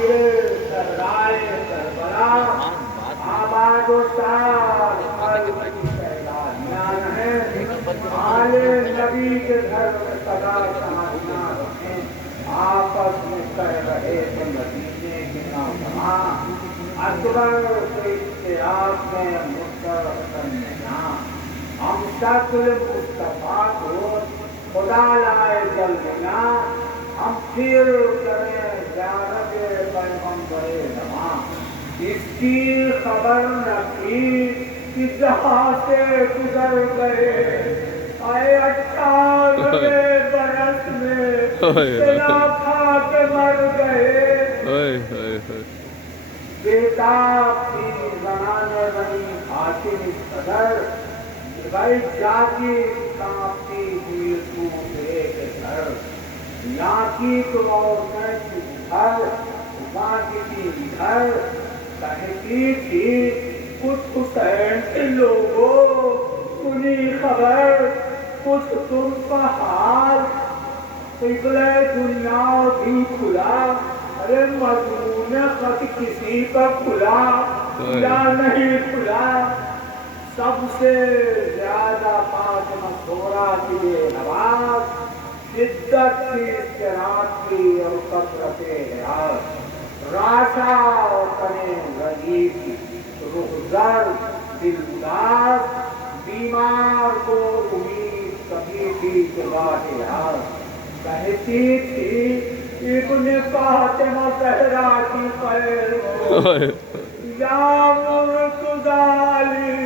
के सहराए करबला आबाद उस्ताद सैलानियां हैं। आले नबी के घर में सदा कहानियां रखें। आपस में कह रहे थे मदीने के नामा अकबर के इतिहास में मुस्तरकन हम शक्ल मुस्तफा को खुदा लाए जल्दियाँ हम फिर करें ज़ियारत पैगंबरे नमा। इसकी खबर न थी कि जहाँ से गुजर गए आए 98 बरस में सिला खा के मर गए। बेताब थी ज़नाने बनी हाशिम इस कदर भाई जाती कांपती हुई तू एक घर यहाँ की तो औरतें की घर बाकी की घर कहती थी कुछ हुसैन के लोगों सुनी खबर कुछ तुम का हाल पिघले दुनिया भी खुला। अरे मजनून खत किसी का खुला या नहीं खुला। सबसे ज्यादा फातिमा ज़ोहरा की नवाज शिद्दत की इस्तिरात की और कसरते हयात राशा और तने गरीब रुखसर दिल उदास बीमार को उम्मीद कभी भी जगाते यार। कहती थी इब्ने फातिमा ज़हरा की पैर या मुर्तज़ा अली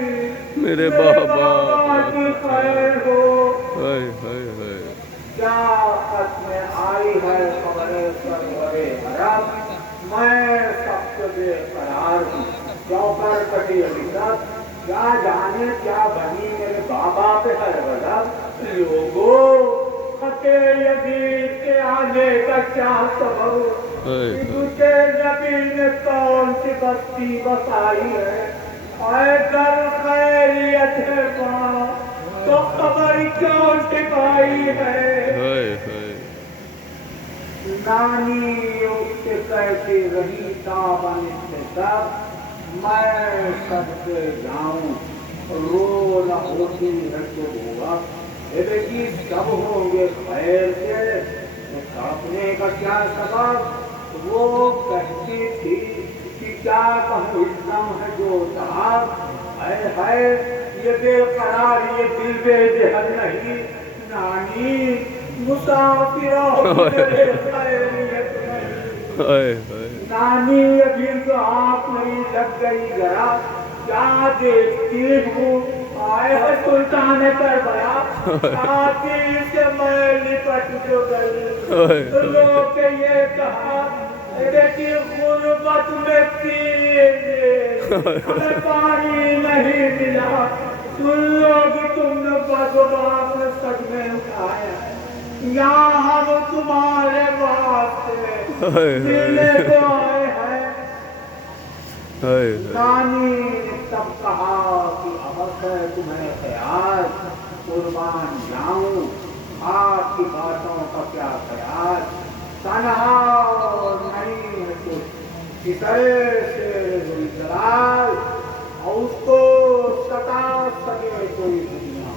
मेरे बाबा की खैर हो। क्या खत में आई है खबरे सरवरे हरम मैं सबसे बेकरार हूँ। चौपर कटी अभी तक क्या जाने क्या बनी मेरे बाबा पे हर गजब। लोगों खते यजीद के आने का क्या सबब तुझे नबी ने कौन सी बस्ती बसाई है। दर खैरियत है माँ तो खबर क्यों छिपाई है। नानी उससे कहती रही ताबन से सब मैं सबसे जाऊं रो न होती रखो होगा। बेटी सब होंगे खैर से तड़पने का क्या सबब। वो कहती थी कि क्या कहूँ इल्ज़ाम है जो साहब है ये बेकरार ये दिल बेजहर नहीं। नानी मुसाफिरों नानी अभी तो आप नहीं लग गई जरा क्या देखती हूँ आए है सुल्तान करबला आती से मैं लिपट जो गई। लोग ये कहा बेटी गुर्बत में पीने हमें पानी नहीं मिला। सुन लोग तुमने बाप ने सच में उठाया यहाँ हम तुम्हारे वास्ते मिलने को आए हैं। नानी ने तब कहा कि अवश्य है तुम्हें ख्याल कुर्बान जाऊं आपकी बातों का क्या ख्याल। तन्हा और नहीं है कुछ इस तरह से जलाल और उसको सता सके कोई दुनिया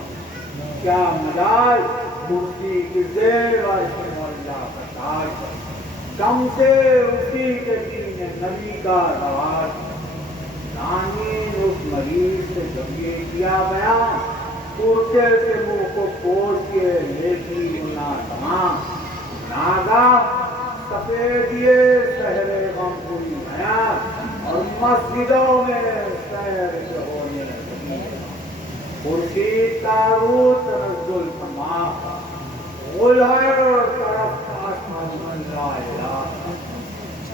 क्या मजाल। कुर्सी की देर दम से उसी के दीन नबी का रवाज। नानी ने उस मरीज से जब ये किया गया कुर्ते से मुंह को पोछ के लेती ना तमाम नागा सफेदिए शहरे गम पूरी गया और मस्जिदों में शहर के होने लगी। कुर्सी तारूत रजुल तमाम तरफ आसमान लाया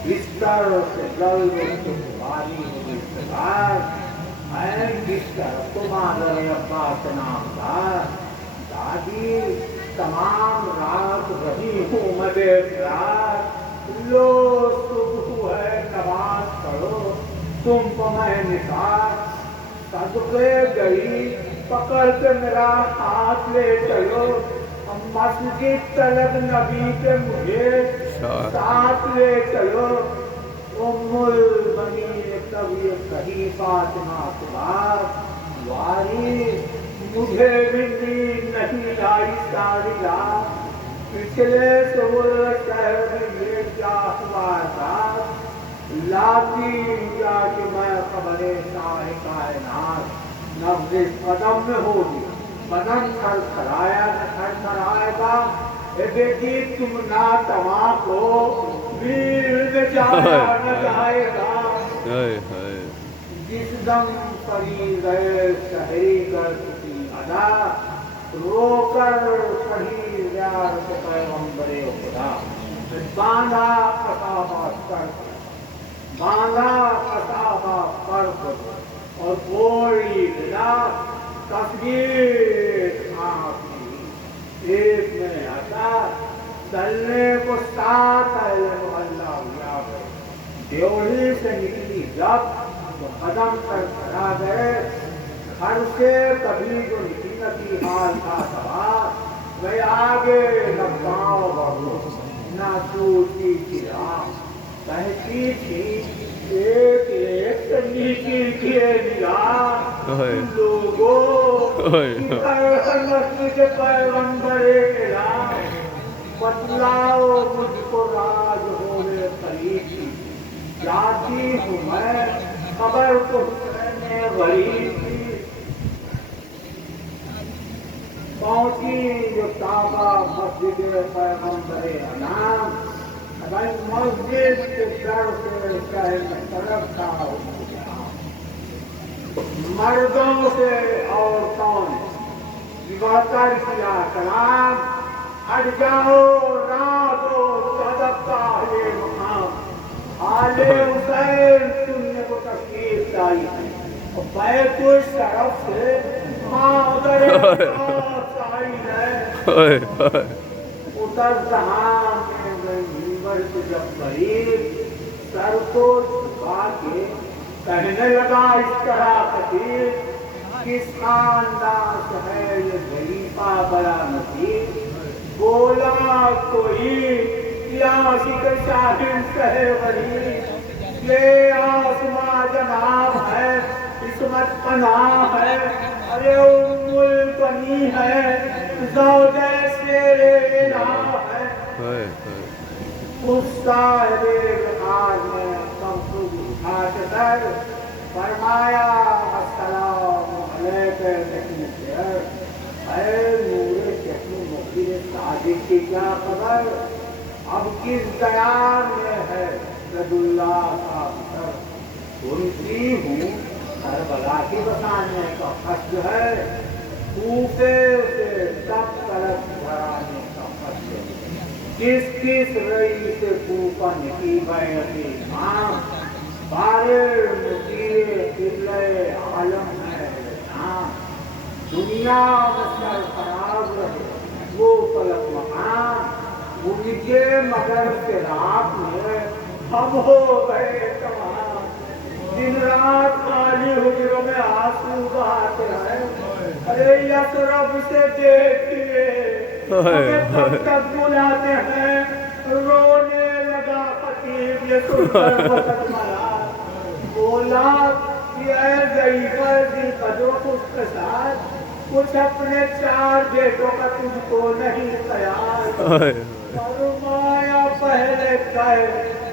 बिस्तर से जल बारी बिस्तर तुम्हारे अब्बास नाम था। दादी तमाम रात रही हूँ मदे रात लो सुबह है नमाज पढ़ो तुम को मैं निसार सदके गई पकड़ के मेरा हाथ ले चलो मस्जिद तलब नबी के मुझे साथ ले चलो। कही फातिमा के बाद वारी मुझे भी नींद नहीं आई सारी रात पिछले सुबह शहर में ये क्या हुआ था लाती जाके मैं खबरे सारे कायनात नब्ज़े कदम में होगी बदन थरथराया न थरथराएगा ए बेटी तुम ना तमा को वीर में जाया न जाएगा जिस दम परी गए शहरी कर किसी अदा रोकर सही यार को पैगंबरे खुदा बांधा कसाबा कर बांधा कसाबा कर और कोई बिना तस्वीर आपकी एक में आता चलने को साथ मोहल्ला हुआ देवड़ी से निकली जब तो कदम पर खड़ा गए घर से कभी जो निकली नदी हाल था सवार वे आगे न गाँव बढ़ो न टूटी चिरा कहती थी एक एक नीति किए निगाह लोगों मस्जिद पैगंबरे के राह बतलाओ मुझको राज होवे करीबी जाती हूँ मैं खबर को करने गरीब पहुंची जो काबा मस्जिद पैगंबरे नाम भाई मस्जिद के डर से शहर में तरफ था मर्दों से औरतों ने विवाहकर किया कलाम हट जाओ रात हो सदब का ये मकाम आले हुसैन सुनने को तकलीफ चाहिए और बैकुल तरफ से मादर आई है उतर जहां जब करीब सर को झुका के कहने लगा इस तरह कतीर किस खानदान से है ये गरीबा बड़ा नसीब बोला कोई यासिक शाहिद सहे गरीब ये आसमां जनाब है किस्मत पनाह है अरे उम्मुल बनी है ज़ौजे शेरे नाम है उस साहिबे वक़ार ने कब्ज़ उठाकर फरमाया अस्सलामु अलैकुम ऐ नूरे चश्मे मुखिर सादिक की क्या खबर अब किस दयार में है रदुल्लाह का पुत्र सुनती हूँ करबला के बसाने का खर्च है कूफे से तब तलक भराने का खर्च है किस किस रई से कूपन की बैठी माँ बारे मुझे किले आलम है दुनिया में सरफराज रहे वो पलक मकान मुझे मगर के रात में हम हो गए तमाम दिन रात खाली हुजरों में आंसू बहाते हैं अरे यसरब से देखिए हमें तक बुलाते हैं रोने लगा फकीर ये सुनकर वक़्त मरा बोला कि ऐ ज़ईफ़ दी कदो उसके साथ कुछ अपने चार बेटों का तुझको नहीं तैयार फरमाया पहले कहे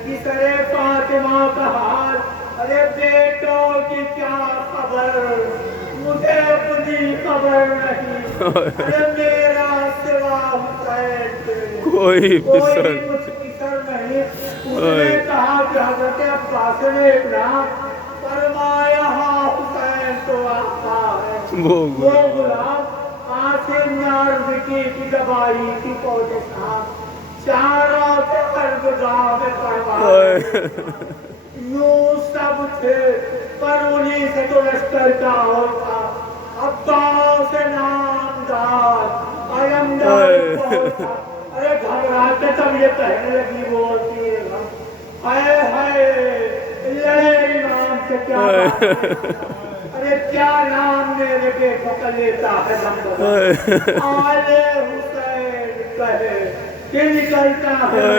कि करे फातिमा का हाल अरे बेटों की क्या खबर मुझे अपनी खबर नहीं अरे मेरा सिवा हुसैन कोई कुछ फिक्र नहीं उसने कहा कि हज़रत अब्बास ने एक नाम फरमाया हाँ हुसैन तो आता है वो गुलाम आसिम ने अर्ज़ की कि दवाई की पौधे साहब चारों से कर्ज गाँव में परवाह यूं सब थे पर उन्हीं से तो लश्कर का और था अब्बास से नामदार अयमदार अरे घबराते तब ये कहने लगी बोलती है हाय हाय ये नाम से क्या अरे क्या नाम मेरे बेटों का लेता है आले हुसैन कहे कि निकलता है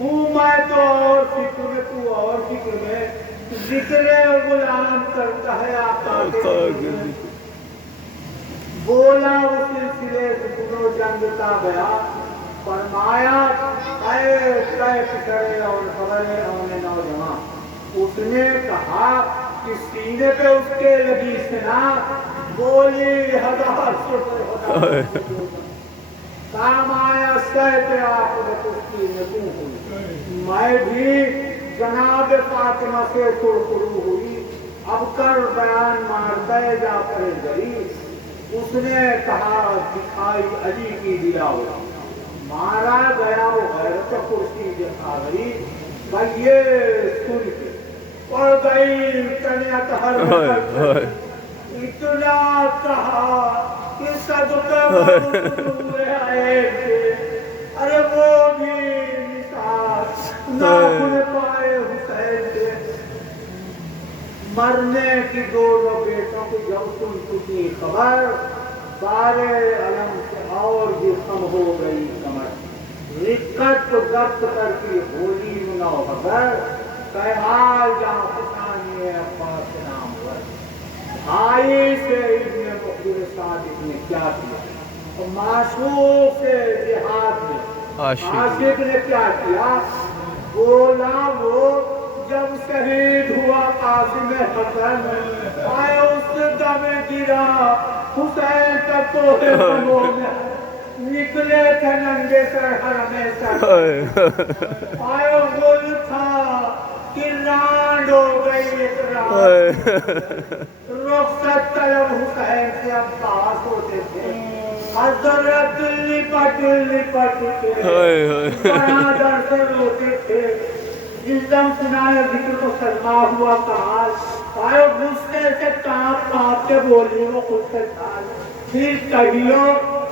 हूँ मैं तो और फिक्र में तू और फिक्र में ذکر غلام کرتا ہے آقا کے بولا اس سلسلے سے سنو جنگ کا گیا فرمایا اے پچھڑے اور خبریں اور نوجوان اس نے کہا کہ سینے پہ اس کے لگی سنا بولی 1000 شکر کام آیا سہتے آپ اس کی نکو ہوئی میں بھی جناب فاطمہ سے سرخرو ہوئی اب کر بیان مارتے جا کر گئی اس نے کہا دکھائی علی کی دیا مارا گیا وہ غیرت کرسی دکھا گئی بھائی یہ سن کے پڑ گئی تنیت ہر اتنا کہا کہ صدقہ ہوئے آئے تھے ارے وہ بھی نثار ناخن پائے حسین تھے مرنے کی دونوں بیٹوں کی جب سن چکی خبر سارے علم سے اور بھی کم ہو گئی کمر رکت ضبط کر کی ہولی منوحر کہال جہاں پتانی عباس نام پر آئی سے ابن مخبر صادق نے کیا کیا معشوق سے جہاد میں عاشق نے کیا کیا بولا وہ جب شہید ہوا قاسم حسن آئے اس دم گرا حسین کا توہے بنو میں نکلے تھے ننگے سر حرم سر آئے گل تھا کہ رانڈ ہو گئی اقرار رخصت طلب حسین سے عباس ہوتے تھے حضرت لپٹ کے برادر سے روتے تھے جس دم سنایا ذکر کو سلما ہوا کال آئے غصے سے کانپ کے بولی وہ خود سے کال پھر کہیو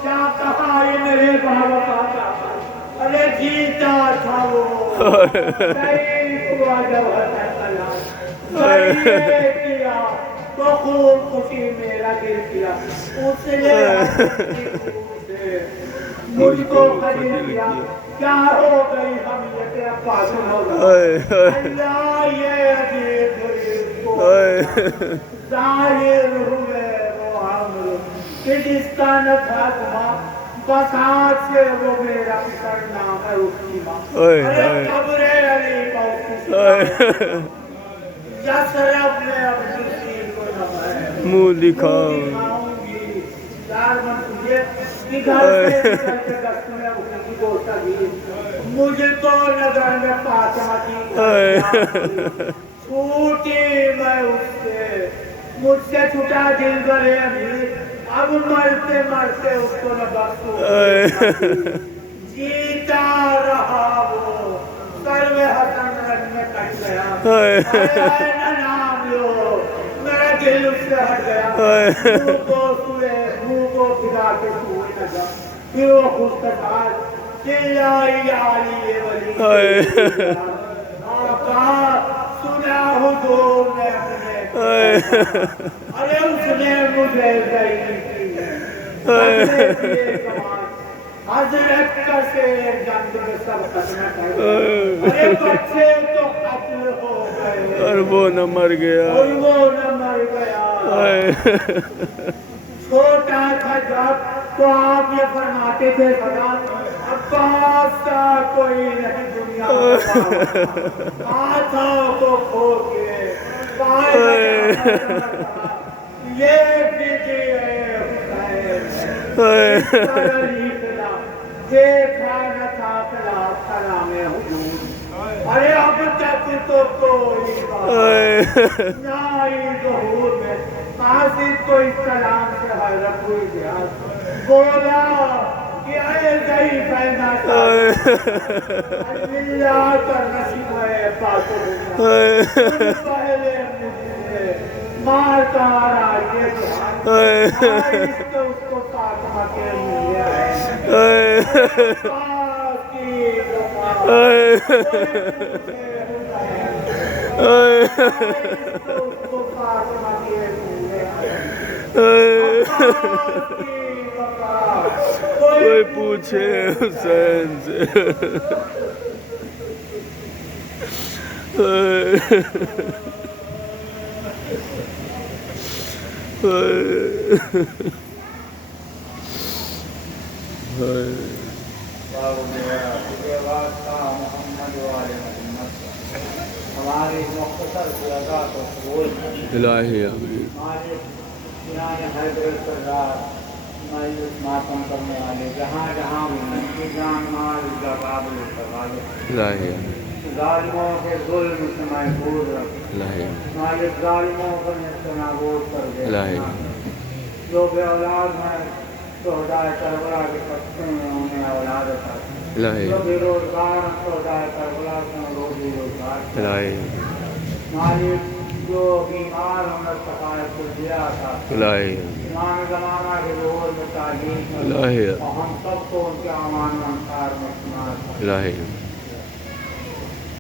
کیا کہا یہ میرے بابا کا ارے جیتا تھا وہ صحیح ہوا جب حسن صحیح کیا تو خوب خوشی میرا دل کیا اس نے مجھ کو خرید کیا کیا ہو گئی ہمیت عباس ہو گئی اللہ یہ عجیب کو ظاہر ہوئے وہ عمر کہ جس کا نہ تھا گما بسات سے وہ میرا پسر نام ہے اس کی ماں ارے قبر علی کا اس کی یسرف میں اب جسی کو نہ ہے منہ دکھاؤں گی چار من تجھے گھر سے نکل کے دست میں اٹھنے کی گوشہ دی مجھے تو نظر میں فاطمہ کی چھوٹی میں اس سے مجھ سے چھوٹا دل بھرے امیر اب مرتے مرتے اس کو نہ بخشو جیتا رہا وہ سرو حسن رنگ میں کٹ گیا اے نام لو میرا دل اس سے ہٹ گیا منہ کو سوئے منہ کو پھدا کے سوئے لگا پھر وہ خود کٹال چلائی علی ولی آقا سنا حضور نے اپنے ارے اس نے مجھے ذہی کی بدلے کیے کمال حضرت کا شیر جنگ میں سب ختم کر ارے بچے تو قتل ہو گئے اور وہ نہ مر گیا چھوٹا تھا جب تو آپ یہ فرماتے تھے خدا عباس کا کوئی نہیں دنیا میں ہاتھوں کو کھو کے پائے یہ دیکھے حسین دیکھا نہ تھا فلا سلام حضور ارے اب تک تو کوئی بات نہ ہی ظہور میں قاصد کو اس کلام سے حیرت ہوئی دیات بولا کہ اے ضعیف ہے اللہ کا نصیب ہے پاک ہونا پہلے مجھے مارتا رہا یہ جہان آئیس تو اس کو فاطمہ کے ملے آئے پاک کی وفا آئیس تو اس کو فاطمہ کے ملے آئے پاک کی وفا کوئی پوچھے حسین سے ہماری مختصر زیادہ کو قبول الہی آمین ہمارے سیانے حضرت سردار مایوس ماتم کرنے والے جہاں جہاں بھی ان کی جان مال کا قابل سوال الہی آمین ظالموں کے ظلم سے محفوظ رکھ الہی آمین مالک ظالموں کو نابود کر دے الہی جو بے اولاد ہیں تو ہدایت کربلا کے پتے میں انہیں اولاد عطا الہی جو بے روزگار ہیں تو ہدایت کربلا سے روزی روزگار الہی مالک جو بیمار ہونا سفایت کو دیا تھا الہی امام زمانہ کے ظہور میں تعلیم الہی اور ہم سب کو ان کے امان و انصار میں شمار الہی